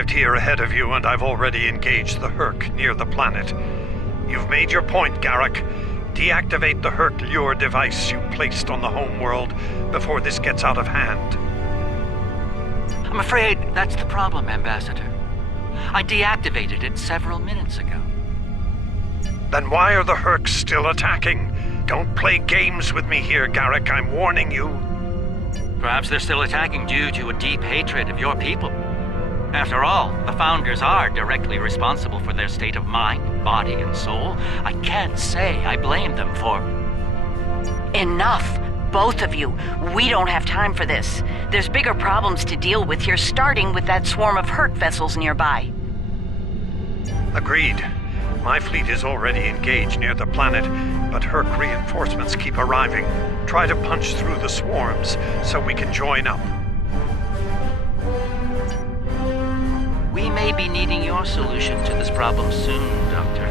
arrived here ahead of you, and I've already engaged the Hur'q near the planet. You've made your point, Garrick. Deactivate the Hur'q lure device you placed on the home world before this gets out of hand. I'm afraid that's the problem, Ambassador. I deactivated it several minutes ago. Then why are the Hur'q still attacking? Don't play games with me here, Garrick. I'm warning you. Perhaps they're still attacking due to a deep hatred of your people. After all, the Founders are directly responsible for their state of mind, body, and soul. I can't say I blame them for... Enough! Both of you. We don't have time for this. There's bigger problems to deal with here, starting with that swarm of Hur'q vessels nearby. Agreed. My fleet is already engaged near the planet, but Hur'q reinforcements keep arriving. Try to punch through the swarms so we can join up. We may be needing your solution to this problem soon, Doctor.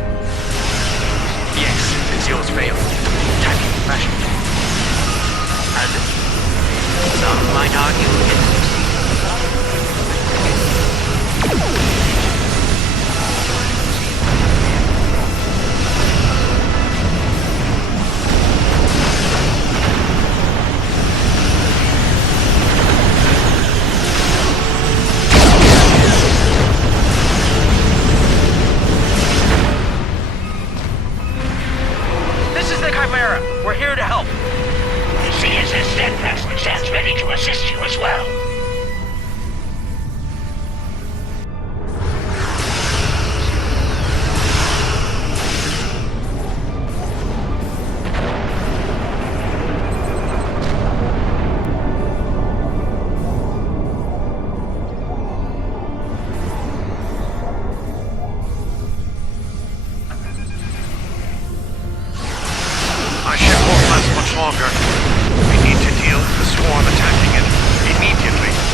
Yes, since yours failed. Attacking fashion. Has it? Some might argue it We're here to help. The CSS Steadfast stands ready to assist you as well. We need to deal with the swarm attacking it immediately.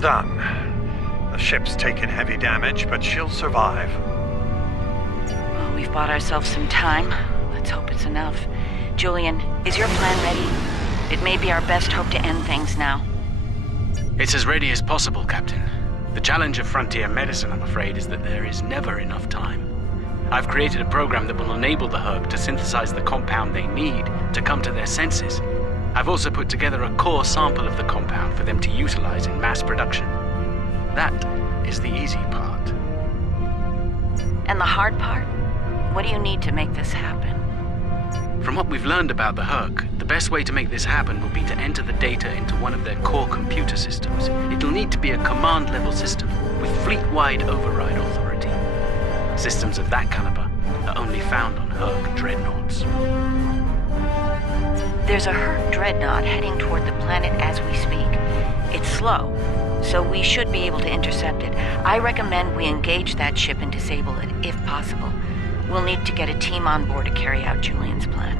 Well done. The ship's taken heavy damage, but she'll survive. Well, we've bought ourselves some time. Let's hope it's enough. Julian, is your plan ready? It may be our best hope to end things now. It's as ready as possible, Captain. The challenge of frontier medicine, I'm afraid, is that there is never enough time. I've created a program that will enable the Hur'q to synthesize the compound they need to come to their senses. I've also put together a core sample of the compound for them to utilize in mass production. That is the easy part. And the hard part? What do you need to make this happen? From what we've learned about the Hur'q, the best way to make this happen will be to enter the data into one of their core computer systems. It'll need to be a command-level system with fleet-wide override authority. Systems of that caliber are only found on Hur'q dreadnoughts. There's a Hur'q dreadnought heading toward the planet as we speak. It's slow, so we should be able to intercept it. I recommend we engage that ship and disable it, if possible. We'll need to get a team on board to carry out Julian's plan.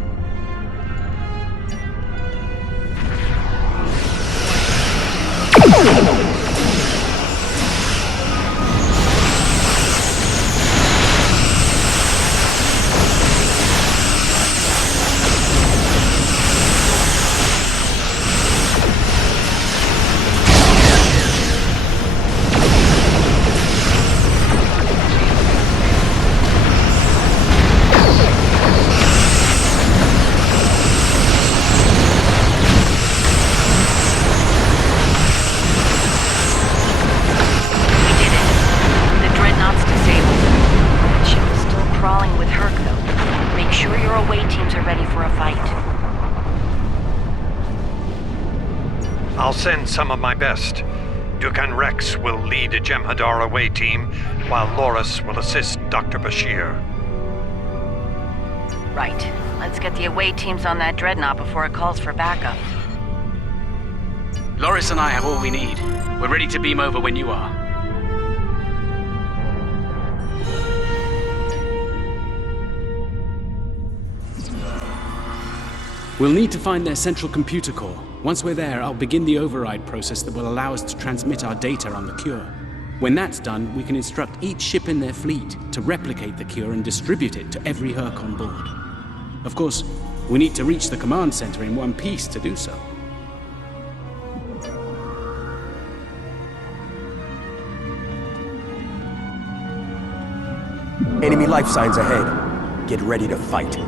I'll send some of my best. Dukan Rex will lead a Jem'Hadar away team, while Loris will assist Dr. Bashir. Right. Let's get the away teams on that dreadnought before it calls for backup. Loris and I have all we need. We're ready to beam over when you are. We'll need to find their central computer core. Once we're there, I'll begin the override process that will allow us to transmit our data on the cure. When that's done, we can instruct each ship in their fleet to replicate the cure and distribute it to every Hur'q on board. Of course, we need to reach the command center in one piece to do so. Enemy life signs ahead. Get ready to fight.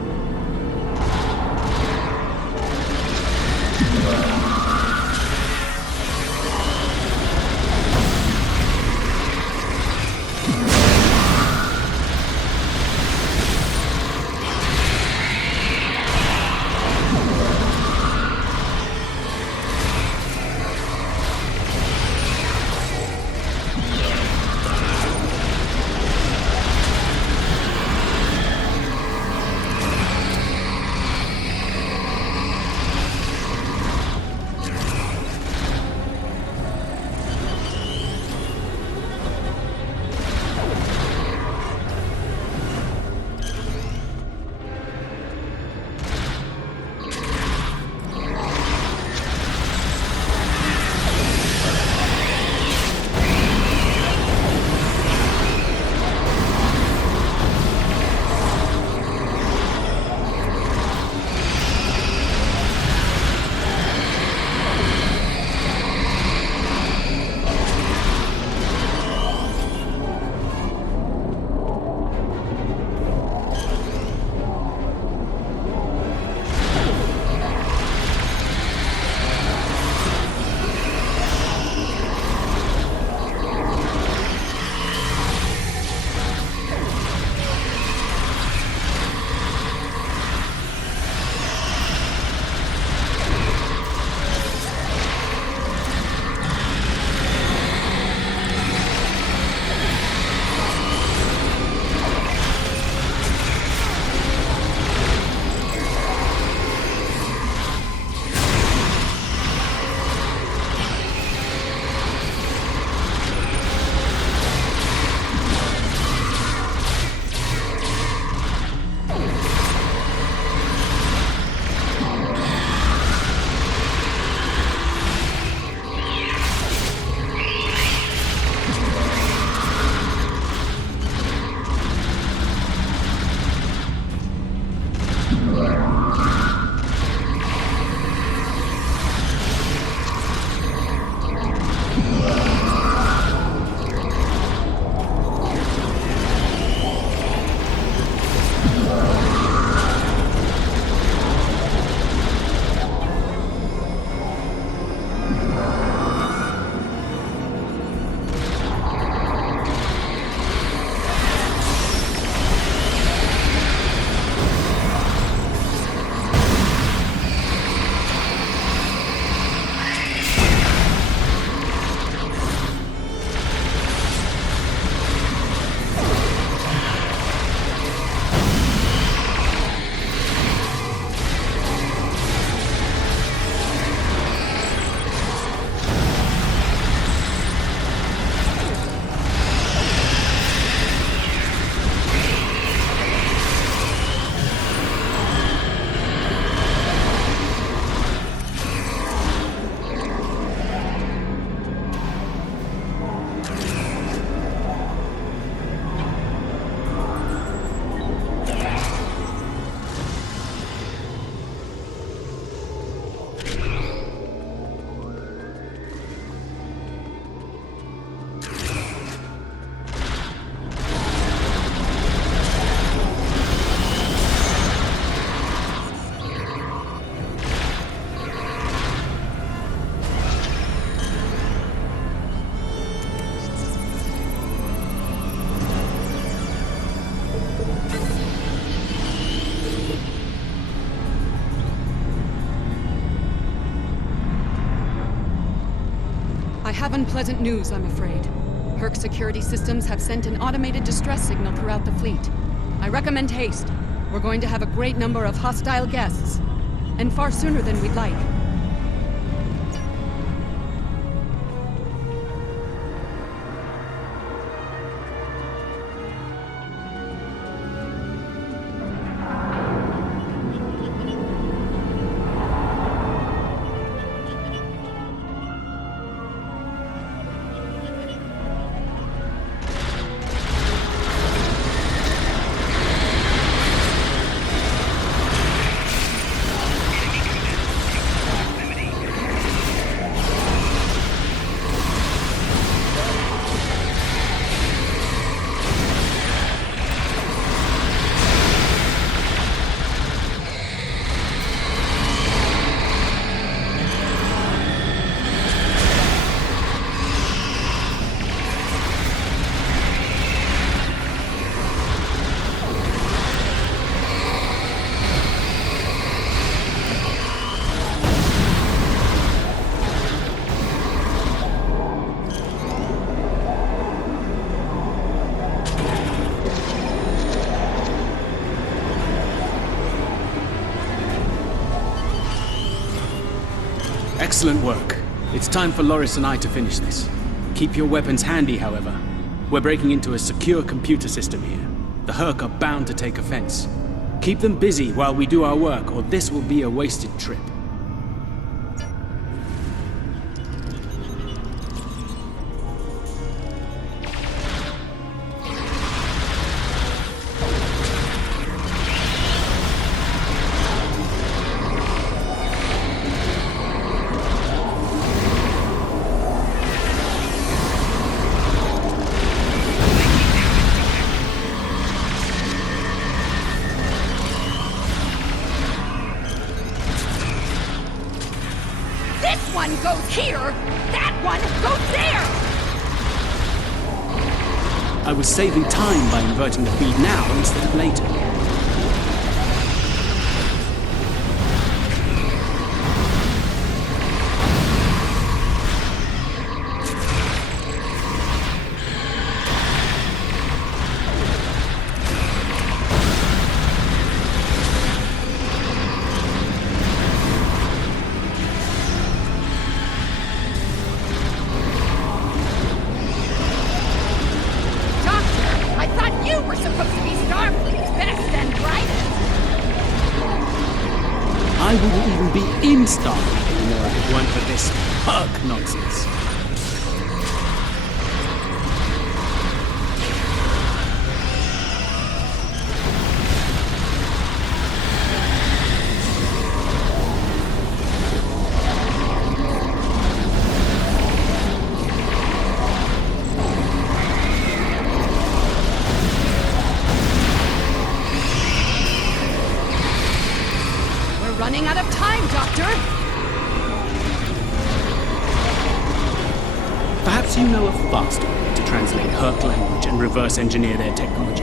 I have unpleasant news, I'm afraid. Hur'q security systems have sent an automated distress signal throughout the fleet. I recommend haste. We're going to have a great number of hostile guests, and far sooner than we'd like. Excellent work. It's time for Loris and I to finish this. Keep your weapons handy, however. We're breaking into a secure computer system here. The Hur'q are bound to take offense. Keep them busy while we do our work, or this will be a wasted trip. One goes here, that one goes there! I was saving time by inverting the feed now instead of later. I wouldn't even be in Starfleet anymore if it weren't for this Hur'q nonsense. running out of time, Doctor! Perhaps you know a faster way to translate Hur'q language and reverse engineer their technology.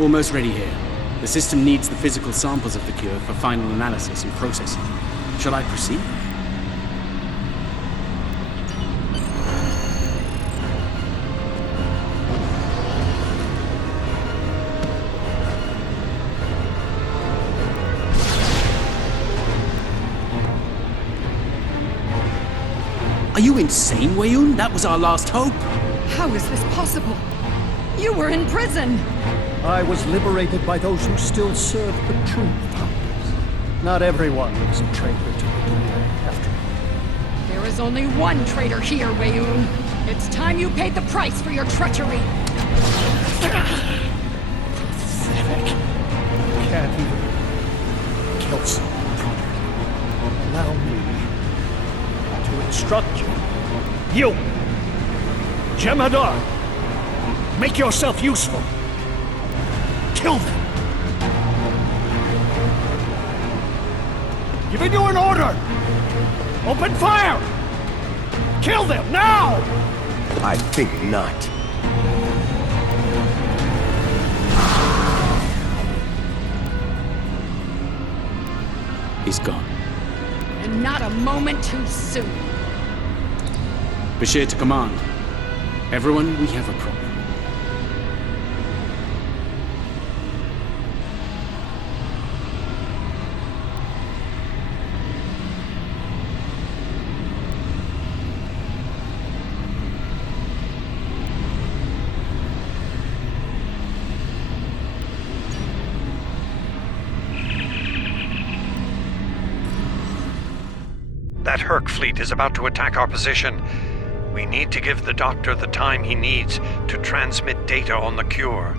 Almost ready here. The system needs the physical samples of the cure for final analysis and processing. Shall I proceed? Are you insane, Weyoun? That was our last hope. How is this possible? You were in prison! I was liberated by those who still serve the true founders. Not everyone is a traitor to the Gründer, after all. There is only one traitor here, Weyoun. It's time you paid the price for your treachery. Pathetic. You can't even kill someone properly. Allow me to instruct you. You! Jemadar! Make yourself useful! Kill them! Giving you an order! Open fire! Kill them, now! I think not. He's gone. And not a moment too soon. Bashir to command. Everyone, we have a problem. That Hur'q fleet is about to attack our position. We need to give the Doctor the time he needs to transmit data on the cure.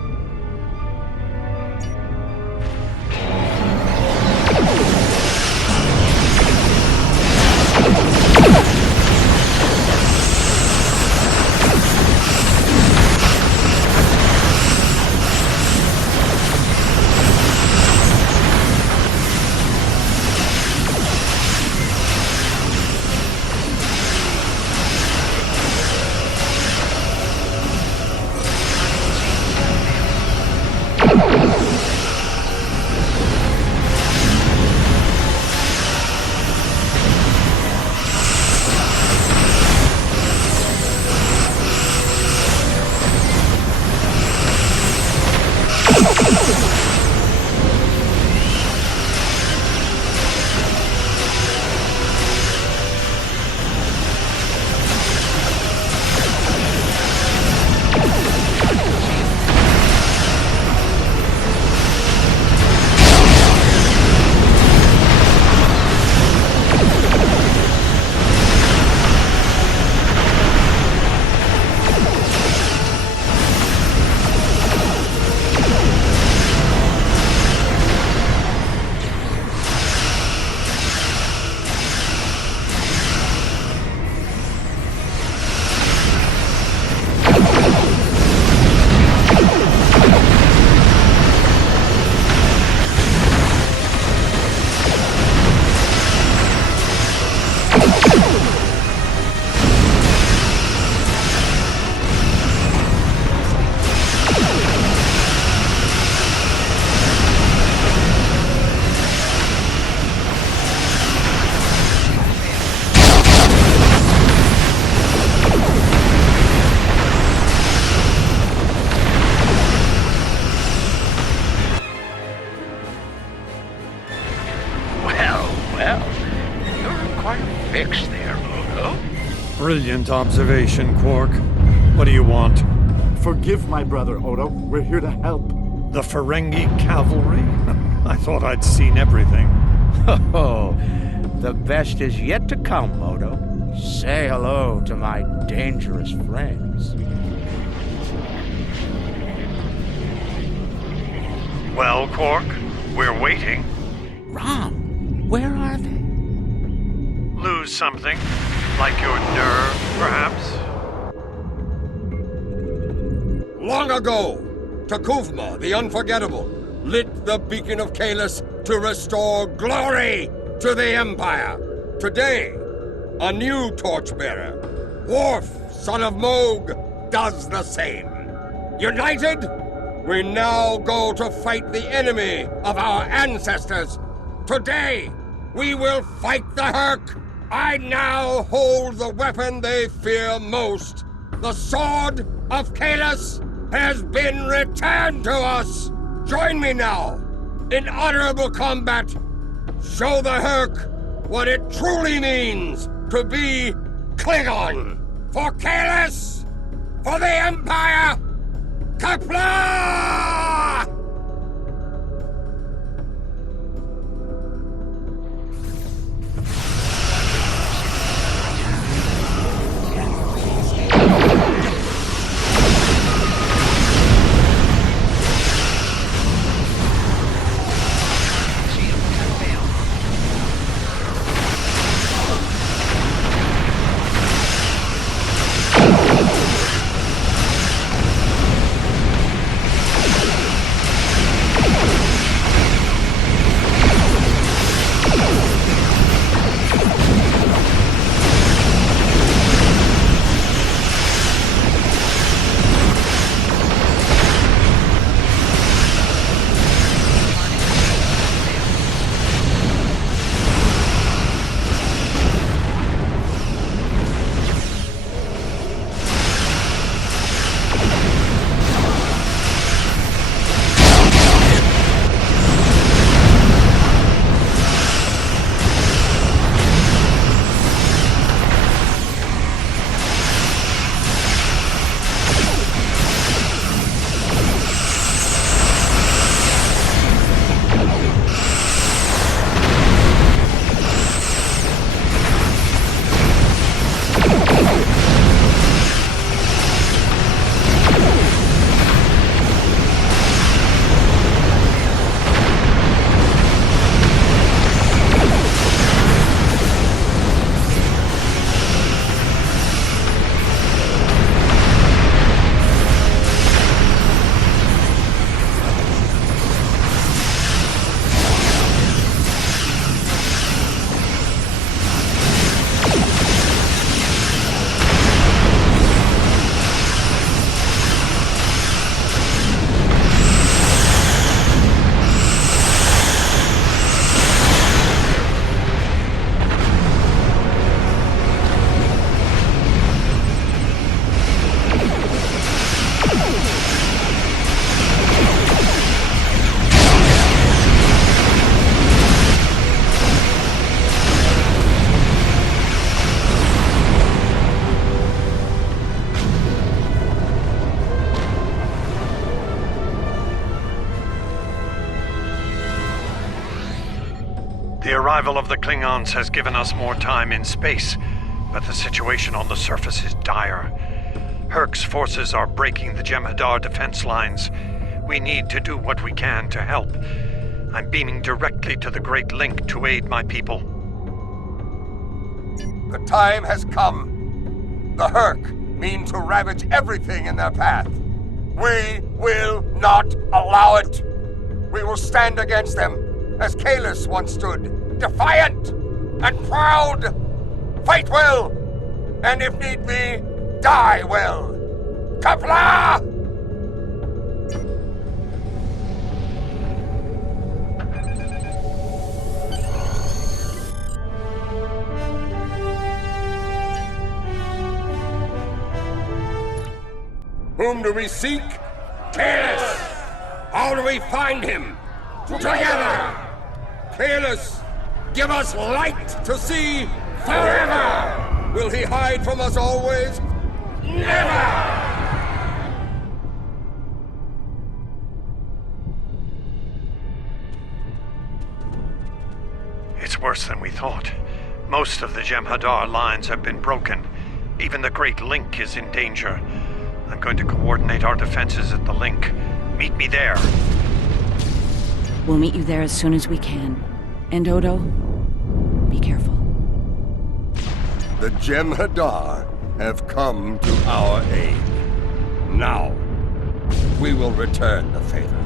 Brilliant observation, Quark. What do you want? Forgive my brother, Odo. We're here to help. The Ferengi cavalry? I thought I'd seen everything. Oh, the best is yet to come, Odo. Say hello to my dangerous friends. Well, Quark, we're waiting. Rom, where are they? Lose something? Like your nerve, perhaps? Long ago, Takuvma, the Unforgettable, lit the beacon of Kahless to restore glory to the Empire. Today, a new torchbearer, Worf, son of Moog, does the same. United, we now go to fight the enemy of our ancestors. Today, we will fight the Hur'q. I now hold the weapon they fear most. The Sword of Kahless has been returned to us. Join me now in honorable combat. Show the Hur'q what it truly means to be Klingon. For Kahless, for the Empire, Kapla! The arrival of the Klingons has given us more time in space, but the situation on the surface is dire. Hur'q's forces are breaking the Jem'Hadar defense lines. We need to do what we can to help. I'm beaming directly to the Great Link to aid my people. The time has come. The Hur'q mean to ravage everything in their path. We will not allow it. We will stand against them, as Kahless once stood, defiant and proud. Fight well, and if need be, die well. Kapla! Whom do we seek? Kahless! How do we find him? Together! Kahless, give us light to see forever! Will he hide from us always? Never! It's worse than we thought. Most of the Jem'Hadar lines have been broken. Even the Great Link is in danger. I'm going to coordinate our defenses at the link. Meet me there. We'll meet you there as soon as we can. And Odo, be careful. The Jem'Hadar have come to our aid. Now, we will return the favor.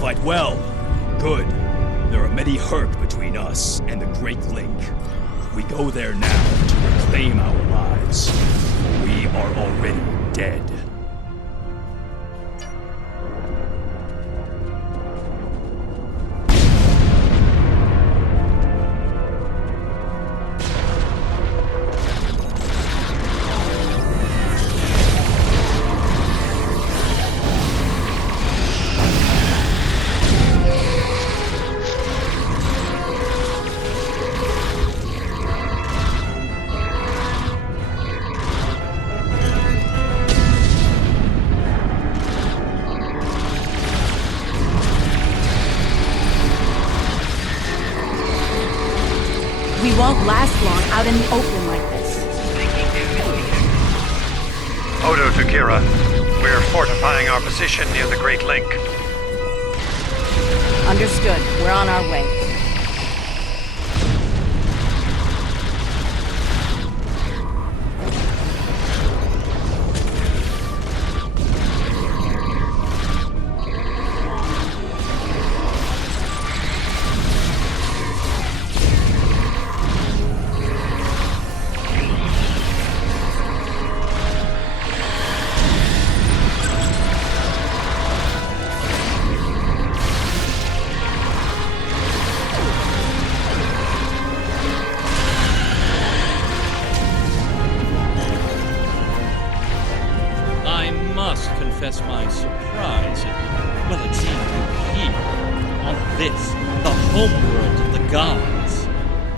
Fight well. Good. There are many Hur'q between us and the Great Link. We go there now to reclaim our lives. We are already dead. Won't last long out in the open like this. Odo to Kira. We're fortifying our position near the Great Link. Understood. We're on our way. My surprise at, well, it seemed you here, on this, the homeworld of the gods.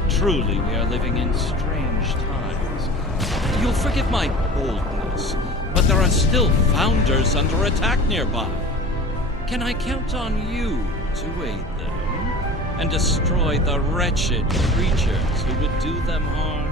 Truly, we are living in strange times. You'll forgive my boldness, but there are still founders under attack nearby. Can I count on you to aid them and destroy the wretched creatures who would do them harm?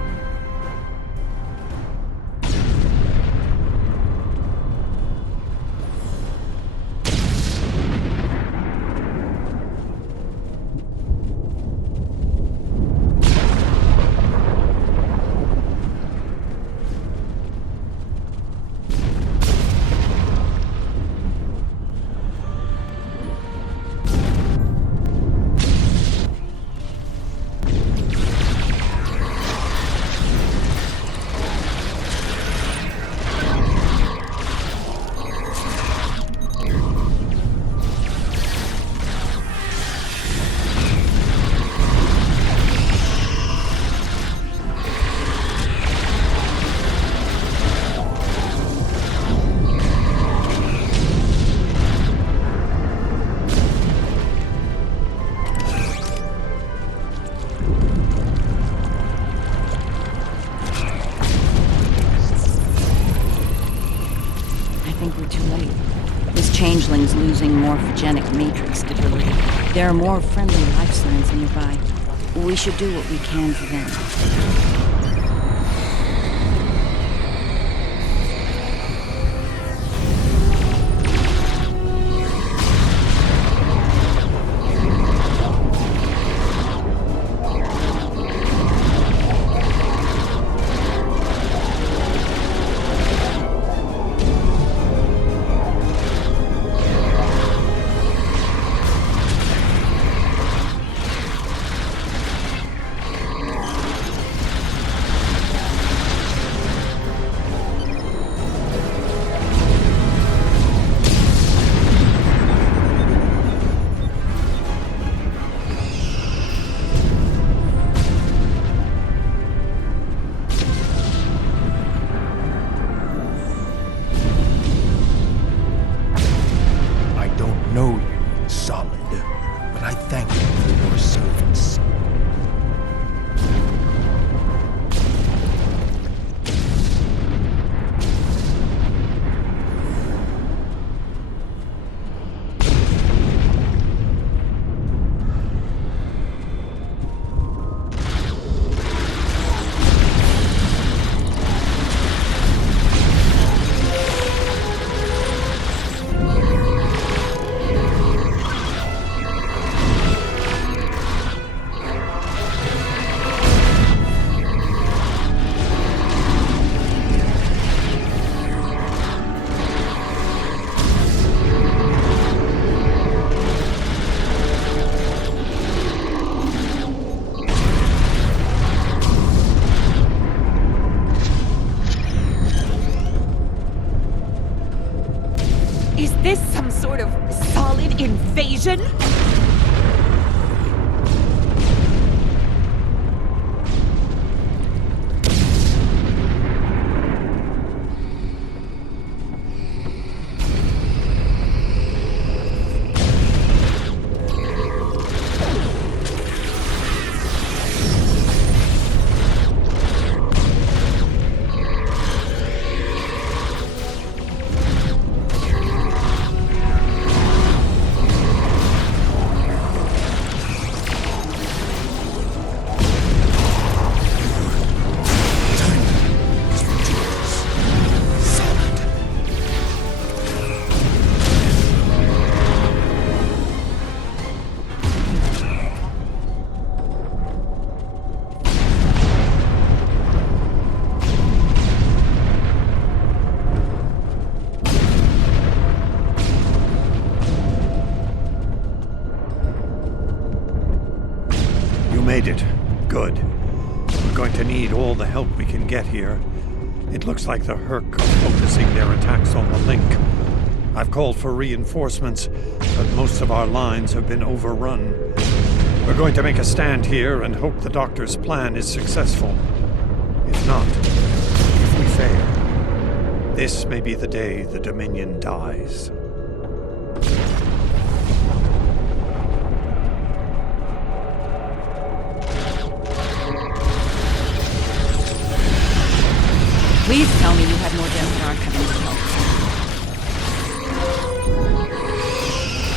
Changelings losing morphogenic matrix stability. There are more friendly life signs nearby. We should do what we can for them. Is this some sort of solid invasion? Made it. Good. We're going to need all the help we can get here. It looks like the Hur'q are focusing their attacks on the link. I've called for reinforcements, but most of our lines have been overrun. We're going to make a stand here and hope the Doctor's plan is successful. If not, if we fail, this may be the day the Dominion dies. Please tell me you have more Templar coming to help.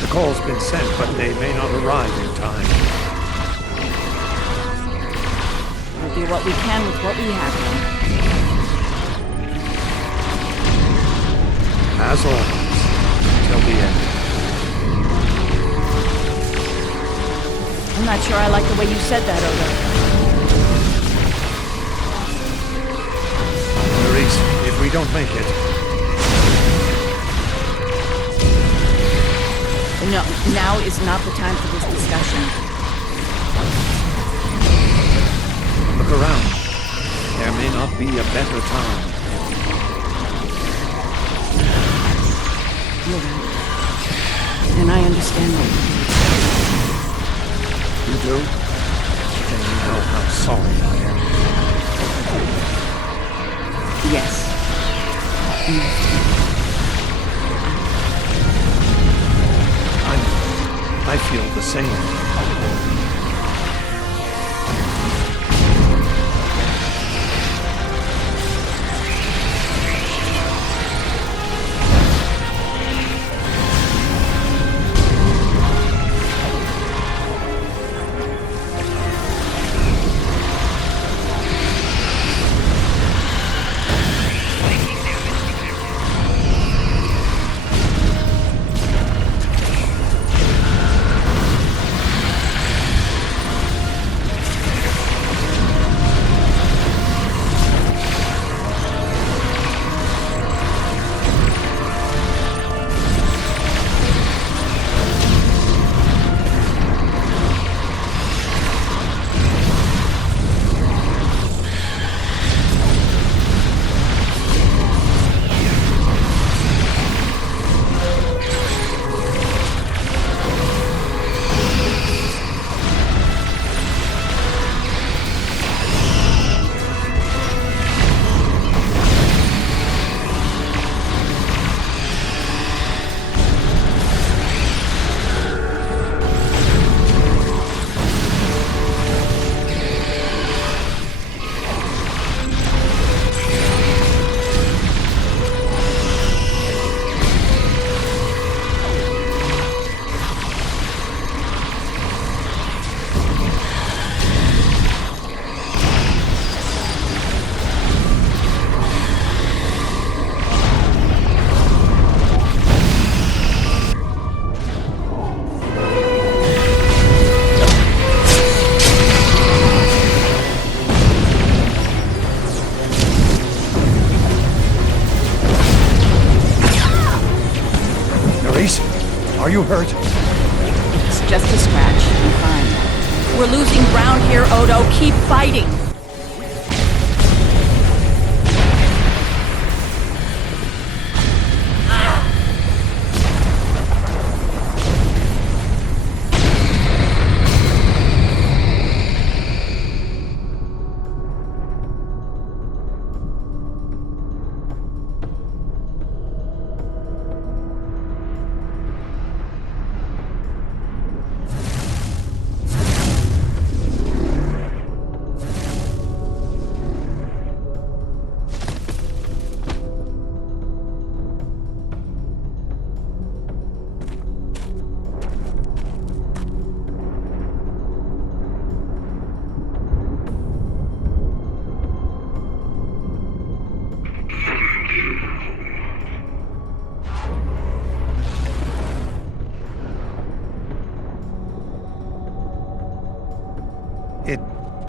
The call's been sent, but they may not arrive in time. We'll do what we can with what we have now. As always, till the end. I'm not sure I like the way you said that, Odo. If we don't make it... No, now is not the time for this discussion. Look around. There may not be a better time. You're right. And I understand that. You do? Then you know how sorry I am. Yes. I feel the same. Are you hurt? It's just a scratch. I'm fine. We're losing ground here, Odo. Keep fighting.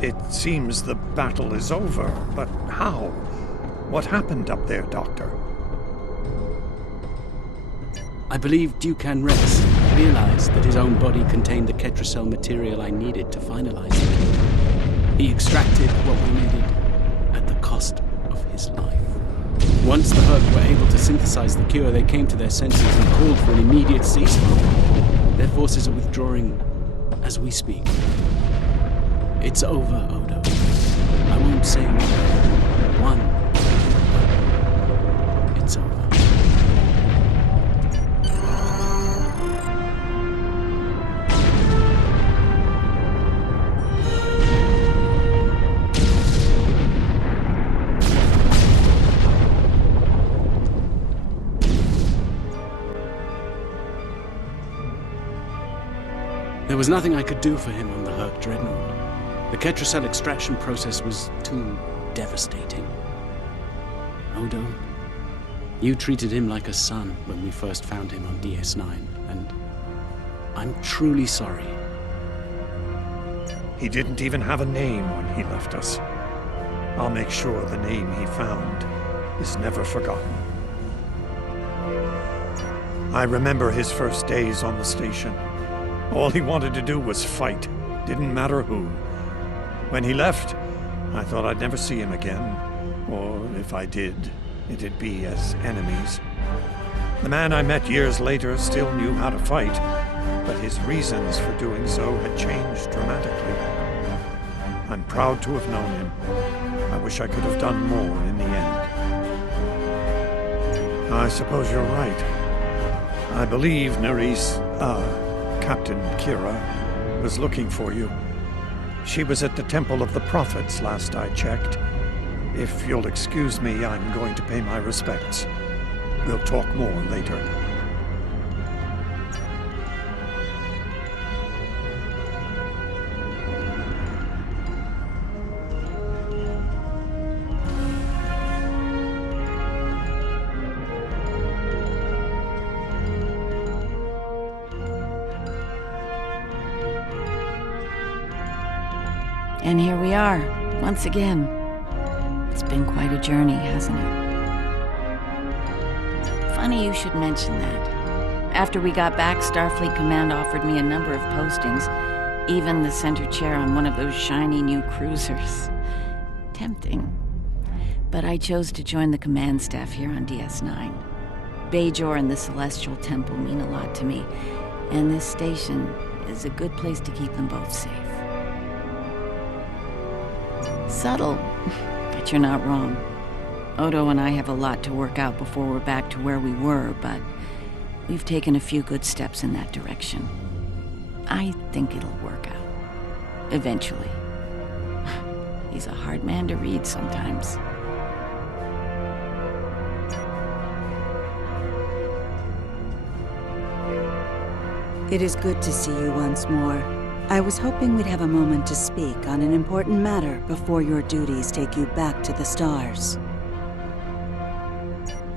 It seems the battle is over, but how? What happened up there, Doctor? I believe Dukan Rex realized that his own body contained the Ketracel material I needed to finalize it. He extracted what we needed at the cost of his life. Once the Hur'q were able to synthesize the cure, they came to their senses and called for an immediate ceasefire. Their forces are withdrawing as we speak. It's over, Odo. I won't say one. It's over. There was nothing I could do for him on the Hur'q Dreadnought. The Ketracel extraction process was too devastating. Odo, you treated him like a son when we first found him on DS9, and I'm truly sorry. He didn't even have a name when he left us. I'll make sure the name he found is never forgotten. I remember his first days on the station. All he wanted to do was fight. Didn't matter who. When he left, I thought I'd never see him again. Or if I did, it'd be as enemies. The man I met years later still knew how to fight, but his reasons for doing so had changed dramatically. I'm proud to have known him. I wish I could have done more in the end. I suppose you're right. I believe Captain Kira was looking for you. She was at the Temple of the Prophets last I checked. If you'll excuse me, I'm going to pay my respects. We'll talk more later. And here we are, once again. It's been quite a journey, hasn't it? Funny you should mention that. After we got back, Starfleet Command offered me a number of postings, even the center chair on one of those shiny new cruisers. Tempting. But I chose to join the command staff here on DS9. Bajor and the Celestial Temple mean a lot to me, and this station is a good place to keep them both safe. Subtle, but you're not wrong. Odo and I have a lot to work out before we're back to where we were, but we've taken a few good steps in that direction. I think it'll work out. Eventually. He's a hard man to read sometimes. It is good to see you once more. I was hoping we'd have a moment to speak on an important matter before your duties take you back to the stars.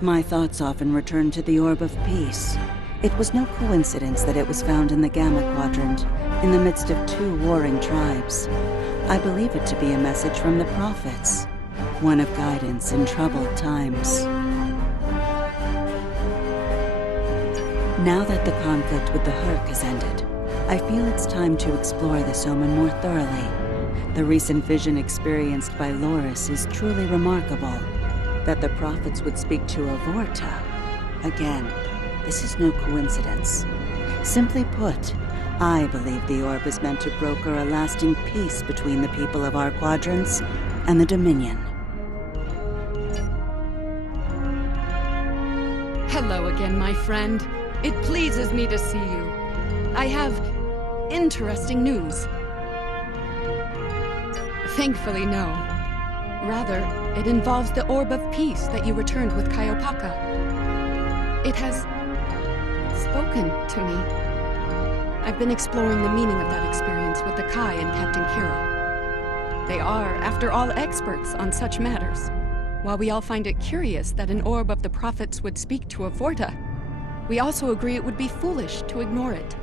My thoughts often return to the Orb of Peace. It was no coincidence that it was found in the Gamma-Quadrant, in the midst of two warring tribes. I believe it to be a message from the prophets, one of guidance in troubled times. Now that the conflict with the Hur'q has ended, I feel it's time to explore this omen more thoroughly. The recent vision experienced by Loris is truly remarkable. That the prophets would speak to Vorta. Again, this is no coincidence. Simply put, I believe the orb is meant to broker a lasting peace between the people of our quadrants and the Dominion. Hello again, my friend. It pleases me to see you. I have interesting news. Thankfully, no. Rather, it involves the Orb of Peace that you returned with Kaiopaka. It has spoken to me. I've been exploring the meaning of that experience with the Kai and Captain Kira. They are, after all, experts on such matters. While we all find it curious that an Orb of the Prophets would speak to a Vorta, we also agree it would be foolish to ignore it.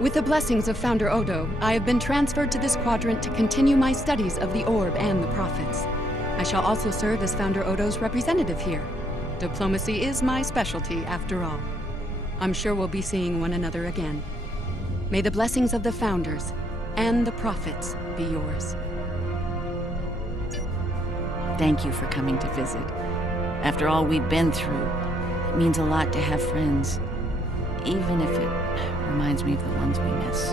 With the blessings of Founder Odo, I have been transferred to this quadrant to continue my studies of the Orb and the Prophets. I shall also serve as Founder Odo's representative here. Diplomacy is my specialty, after all. I'm sure we'll be seeing one another again. May the blessings of the Founders and the Prophets be yours. Thank you for coming to visit. After all we've been through, it means a lot to have friends, even if it reminds me of the ones we miss.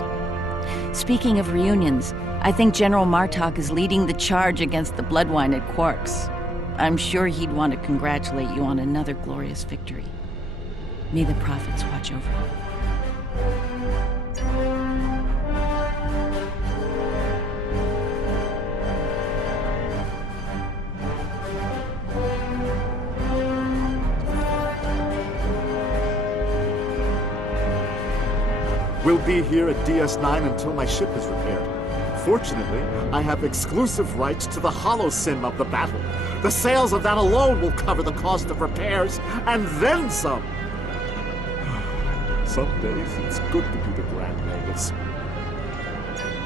Speaking of reunions, I think General Martok is leading the charge against the Bloodwine at Quark's. I'm sure he'd want to congratulate you on another glorious victory. May the Prophets watch over you. We'll be here at DS9 until my ship is repaired. Fortunately, I have exclusive rights to the holosim of the battle. The sales of that alone will cover the cost of repairs, and then some. Some days, it's good to be the Grand Magus.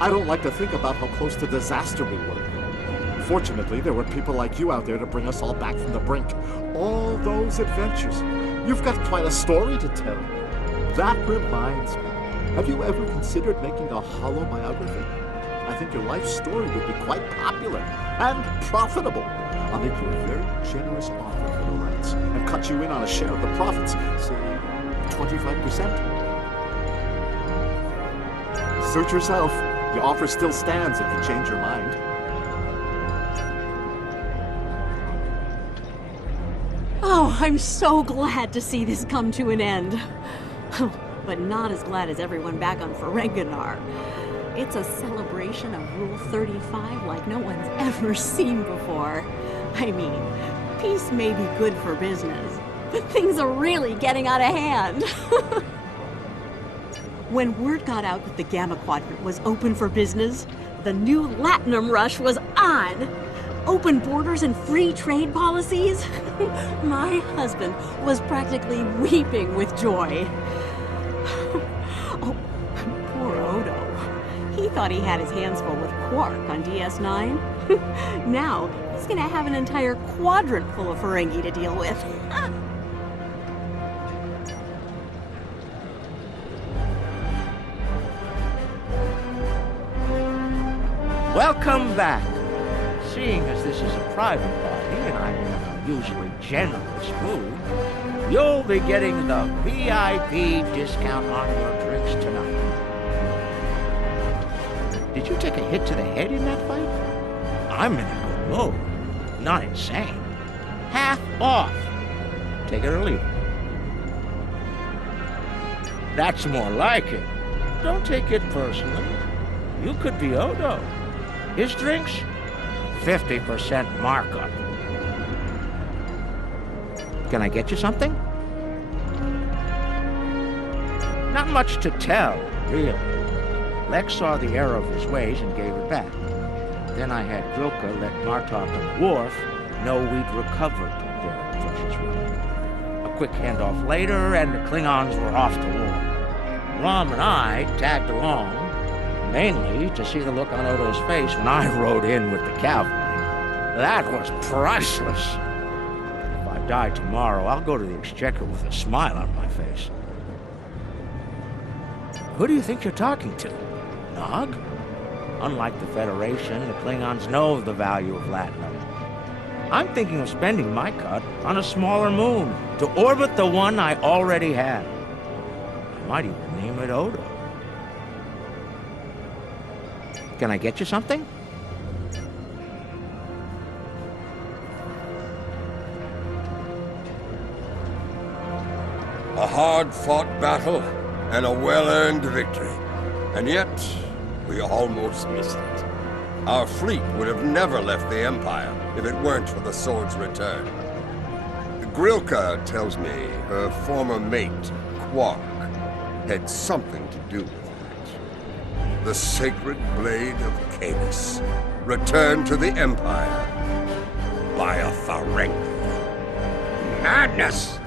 I don't like to think about how close to disaster we were. Fortunately, there were people like you out there to bring us all back from the brink. All those adventures. You've got quite a story to tell. That reminds me. Have you ever considered making a holo-biography? I think your life story would be quite popular and profitable. I'll make you a very generous offer for the rights and cut you in on a share of the profits, say 25%. Suit yourself. The offer still stands if you change your mind. Oh, I'm so glad to see this come to an end. But not as glad as everyone back on Ferenginar. It's a celebration of Rule 35 like no one's ever seen before. I mean, peace may be good for business, but things are really getting out of hand. When word got out that the Gamma-Quadrant was open for business, the new Latinum rush was on. Open borders and free trade policies. My husband was practically weeping with joy. Oh, poor Odo. He thought he had his hands full with Quark on DS9. Now, he's gonna have an entire quadrant full of Ferengi to deal with. Welcome back. Seeing as this is a private party and I'm in an unusually generous mood, you'll be getting the VIP discount on your drinks tonight. Did you take a hit to the head in that fight? I'm in a good mood. Not insane. Half off. Take it or leave it. That's more like it. Don't take it personally. You could be Odo. His drinks? 50% markup. Can I get you something? Not much to tell, really. Lex saw the error of his ways and gave it back. Then I had Grilka let Martok and Worf know we'd recovered their precious relic. A quick handoff later, and the Klingons were off to war. Rom and I tagged along, mainly to see the look on Odo's face when I rode in with the cavalry. That was priceless. If I die tomorrow, I'll go to the Exchequer with a smile on my face. Who do you think you're talking to? Nog? Unlike the Federation, the Klingons know of the value of Latinum. I'm thinking of spending my cut on a smaller moon to orbit the one I already have. I might even name it Odo. Can I get you something? A hard-fought battle and a well-earned victory. And yet, we almost missed it. Our fleet would have never left the Empire if it weren't for the sword's return. Grilka tells me her former mate, Hur'q, had something to do with that. The sacred blade of Canis returned to the Empire by a Ferengi. Madness!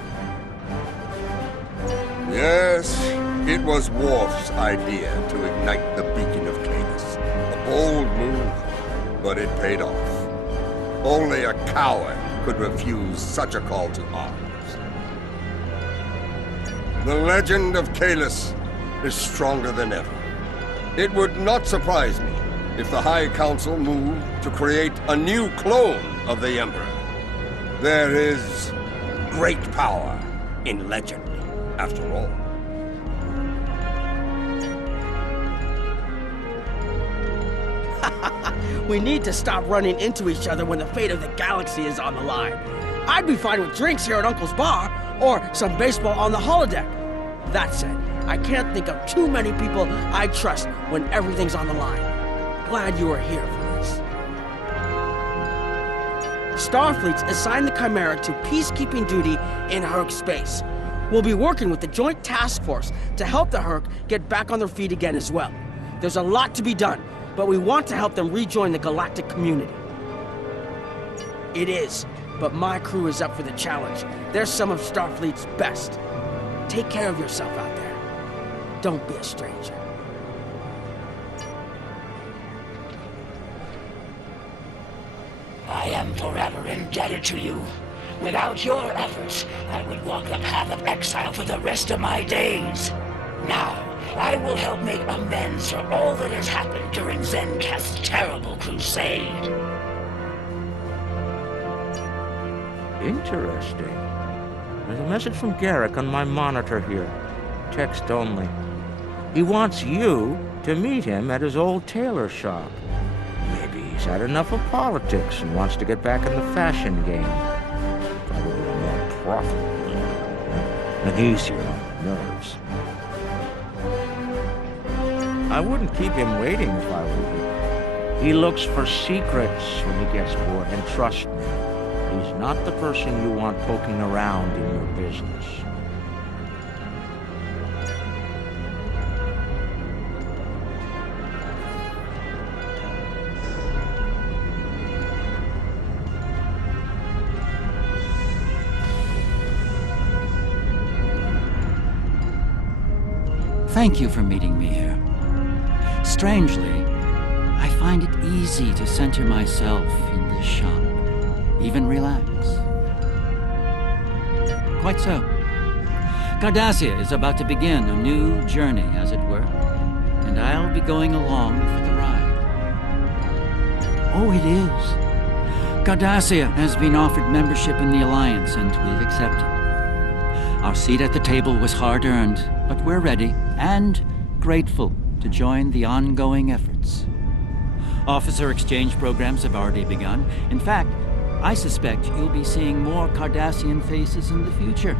Yes, it was Worf's idea to ignite the beacon of Canis. A bold move, but it paid off. Only a coward could refuse such a call to arms. The legend of Kahless is stronger than ever. It would not surprise me if the High Council moved to create a new clone of the Emperor. There is great power in legend, after all. We need to stop running into each other when the fate of the galaxy is on the line. I'd be fine with drinks here at Uncle's bar, or some baseball on the holodeck. That said, I can't think of too many people I trust when everything's on the line. Glad you were here for this. Starfleet's assigned the Chimera to peacekeeping duty in Hur'q space. We'll be working with the Joint Task Force to help the Hur'q get back on their feet again as well. There's a lot to be done, but we want to help them rejoin the galactic community. It is, but my crew is up for the challenge. They're some of Starfleet's best. Take care of yourself out there. Don't be a stranger. I am forever indebted to you. Without your efforts, I would walk the path of exile for the rest of my days. Now, I will help make amends for all that has happened during Zencast's terrible crusade. Interesting. There's a message from Garrick on my monitor here. Text only. He wants you to meet him at his old tailor shop. Maybe he's had enough of politics and wants to get back in the fashion game. Probably more profitable and easier on the nerves. I wouldn't keep him waiting if I were you. He looks for secrets when he gets bored, and trust me, he's not the person you want poking around in your business. Thank you for meeting me here. Strangely, I find it easy to center myself in this shop, even relax. Quite so. Cardassia is about to begin a new journey, as it were, and I'll be going along for the ride. Oh, it is. Cardassia has been offered membership in the Alliance, and we've accepted. Our seat at the table was hard-earned, but we're ready and grateful to join the ongoing efforts. Officer exchange programs have already begun. In fact, I suspect you'll be seeing more Cardassian faces in the future.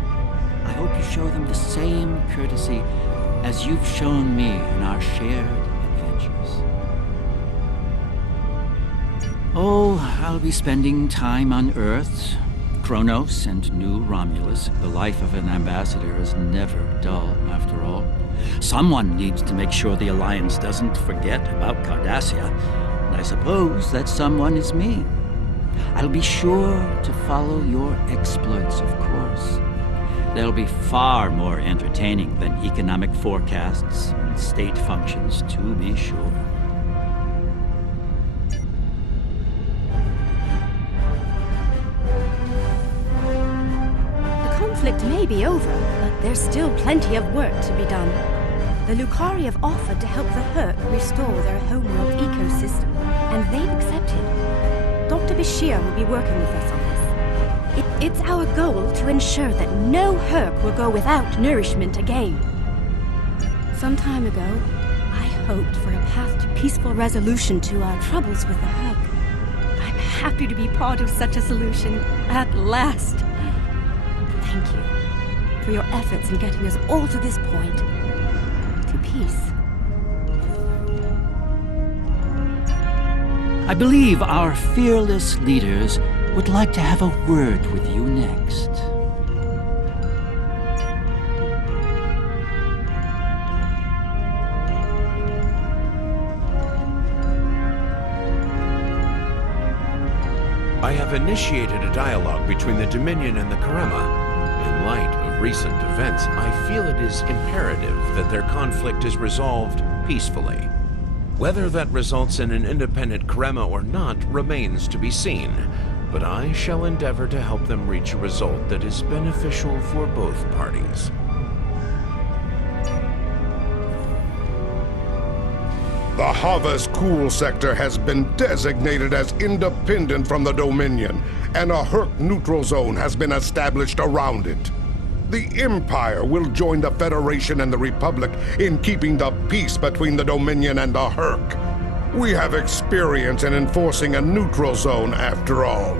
I hope you show them the same courtesy as you've shown me in our shared adventures. Oh, I'll be spending time on Earth, Kronos, and New Romulus. The life of an ambassador is never dull, after all. Someone needs to make sure the Alliance doesn't forget about Cardassia, and I suppose that someone is me. I'll be sure to follow your exploits, of course. They'll be far more entertaining than economic forecasts and state functions, to be sure. conflict may be over, but there's still plenty of work to be done. The Lucari have offered to help the Hur'q restore their homeworld ecosystem, and they've accepted. Dr. Bashir will be working with us on this. It's our goal to ensure that no Hur'q will go without nourishment again. Some time ago, I hoped for a path to peaceful resolution to our troubles with the Hur'q. I'm happy to be part of such a solution, at last. Thank you for your efforts in getting us all to this point. To peace. I believe our fearless leaders would like to have a word with you next. I have initiated a dialogue between the Dominion and the Karema. In light of recent events, I feel it is imperative that their conflict is resolved peacefully. Whether that results in an independent Karema or not remains to be seen, but I shall endeavor to help them reach a result that is beneficial for both parties. The Havas Cool sector has been designated as independent from the Dominion, and a Hur'q neutral zone has been established around it. The Empire will join the Federation and the Republic in keeping the peace between the Dominion and the Hur'q. We have experience in enforcing a neutral zone after all.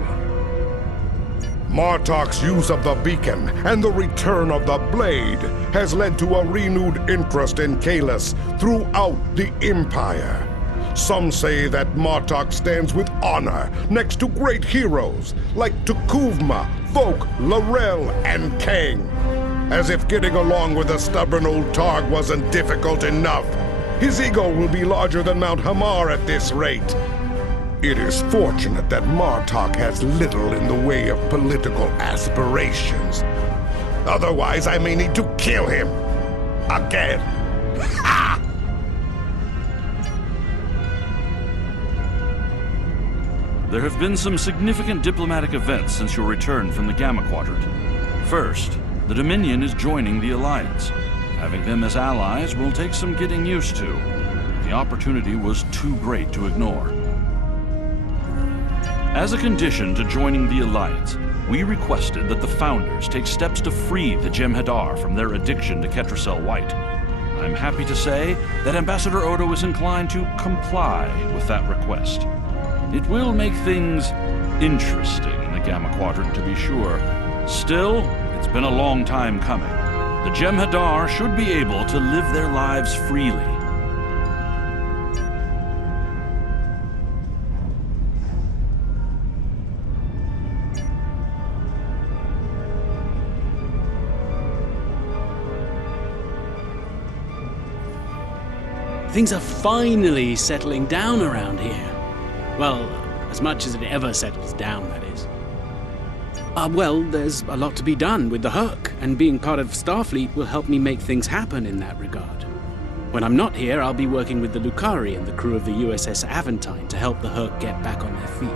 Martok's use of the beacon and the return of the blade has led to a renewed interest in Kalis throughout the Empire. Some say that Martok stands with honor next to great heroes like Tukuvma, Vok, Laurel, and Kang. As if getting along with the stubborn old Targ wasn't difficult enough, his ego will be larger than Mount Hamar at this rate. It is fortunate that Martok has little in the way of political aspirations. Otherwise, I may need to kill him. Again. Ha! There have been some significant diplomatic events since your return from the Gamma-Quadrant. First, the Dominion is joining the Alliance. Having them as allies will take some getting used to. The opportunity was too great to ignore. As a condition to joining the Alliance, we requested that the Founders take steps to free the Jem'Hadar from their addiction to Ketracel White. I'm happy to say that Ambassador Odo is inclined to comply with that request. It will make things interesting in the Gamma-Quadrant, to be sure. Still, it's been a long time coming. The Jem'Hadar should be able to live their lives freely. Things are finally settling down around here. Well, as much as it ever settles down, that is. Well, there's a lot to be done with the Hur'q, and being part of Starfleet will help me make things happen in that regard. When I'm not here, I'll be working with the Lucari and the crew of the USS Aventine to help the Hur'q get back on their feet.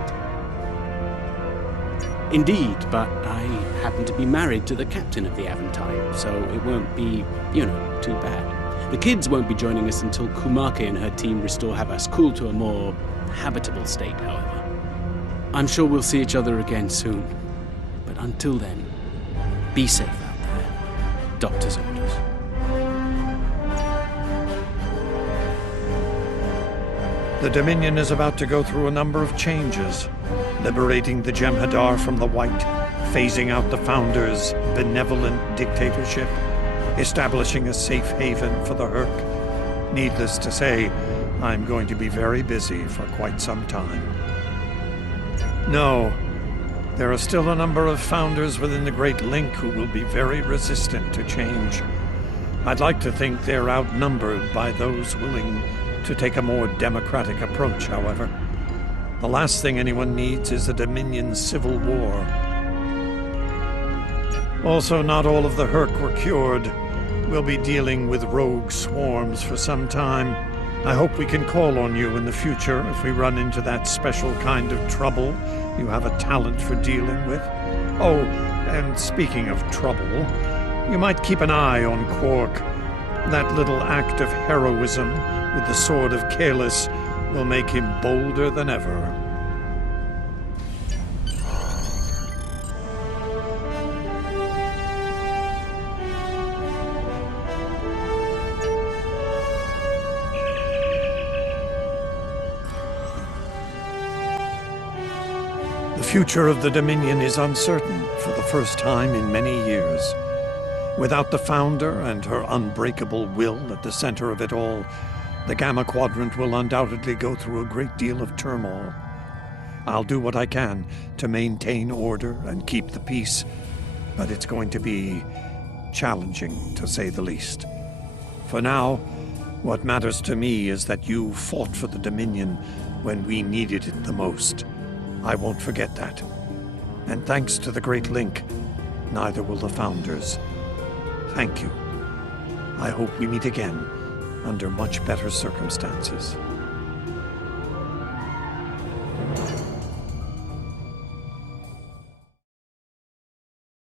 Indeed, but I happen to be married to the captain of the Aventine, so it won't be, too bad. The kids won't be joining us until Kumake and her team restore Havas Cool to a more habitable state, however. I'm sure we'll see each other again soon. But until then, be safe out there. Doctor's orders. The Dominion is about to go through a number of changes, liberating the Jem'Hadar from the White, phasing out the Founders' benevolent dictatorship, establishing a safe haven for the Hur'q. Needless to say, I'm going to be very busy for quite some time. No, there are still a number of Founders within the Great Link who will be very resistant to change. I'd like to think they're outnumbered by those willing to take a more democratic approach, however. The last thing anyone needs is a Dominion civil war. Also, not all of the Hur'q were cured. We'll be dealing with rogue swarms for some time. I hope we can call on you in the future if we run into that special kind of trouble you have a talent for dealing with. Oh, And speaking of trouble, you might keep an eye on Hur'q. That little act of heroism with the sword of Kalis will make him bolder than ever. The future of the Dominion is uncertain for the first time in many years. Without the Founder and her unbreakable will at the center of it all, the Gamma-Quadrant will undoubtedly go through a great deal of turmoil. I'll do what I can to maintain order and keep the peace, but it's going to be challenging, to say the least. For now, what matters to me is that you fought for the Dominion when we needed it the most. I won't forget that. And thanks to the Great Link, neither will the Founders. Thank you. I hope we meet again under much better circumstances.